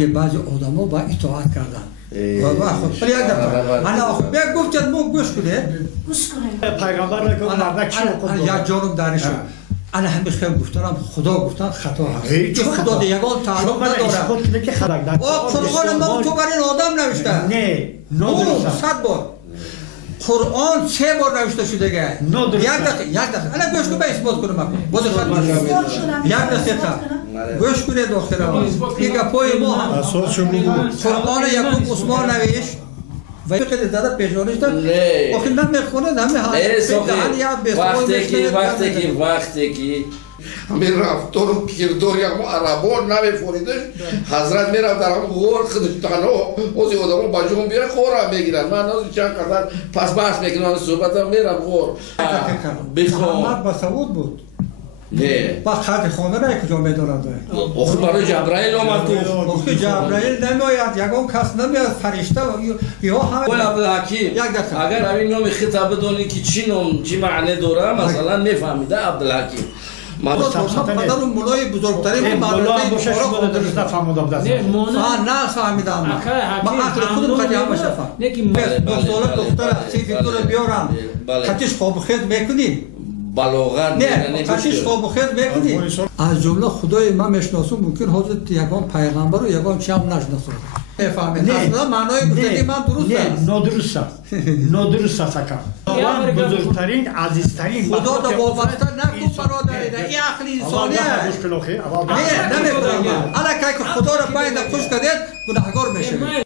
بعضی آدما با اطاعت کردن و خود یک دفعه انا آخه به گفتن مو گوش کنه پیغمبر را که مرد کی انا یک جانب دانشو انا همیشه خیلی گفتم خدا گفتن خطا هست چون خدا دیگه یگان تعلق نداره قرآن ما تو برای آدم نوشته نه صد بار قرآن 3 بار نوشته شده گه یک دقیقه انا گوش کن به اثبات کنم بازی خدمت یک دقیقه گوش کنید دختران این گپای ما هم قرآن یعقوب عثمان نوشت و یک داده پیشانش داد آخه نمیخونه وقتی که همین رفتار و کردار یک عربان نمیفونیدش حضرت میرفت در هم غور خدشتانه اوزی آدم با جون بیره خورم بگیرن من از چند قدر پس بحث میکنم صحبت هم میرم غور محمد با سعود بود نه با خط خانه را کجا میدارد آخه برای جبرائیل آمد گفت آخه جبرائیل نمیاید یگان کس نمیاد فرشته یا هم وای عبدالحکیم اگر همین نام خطاب بدونی که چی معنی داره مثلا میفهمیده عبدالحکیم پدر و مولای بزرگترین مولا هم باشه شما درست نفهمیدم دست نه فهمیدم من عقل خودم خیلی هم شفا دختر سیفی تو رو بیارم خطیش خواب خیز میکنی بلاغت نه خطیش خواب خیز میکنی از جمله خدای من میشناسم ممکن حضرت یگان پیغمبر و یگان چی هم نشناسم فهمید اصلا معنای گفتگی من درست است نادرست است بزرگترین عزیزترین خدا دا وابسته نکن برادری ده این عقل انسانی است نه نمیکنم الا که خدا را باید خوش کردید گناهگار میشه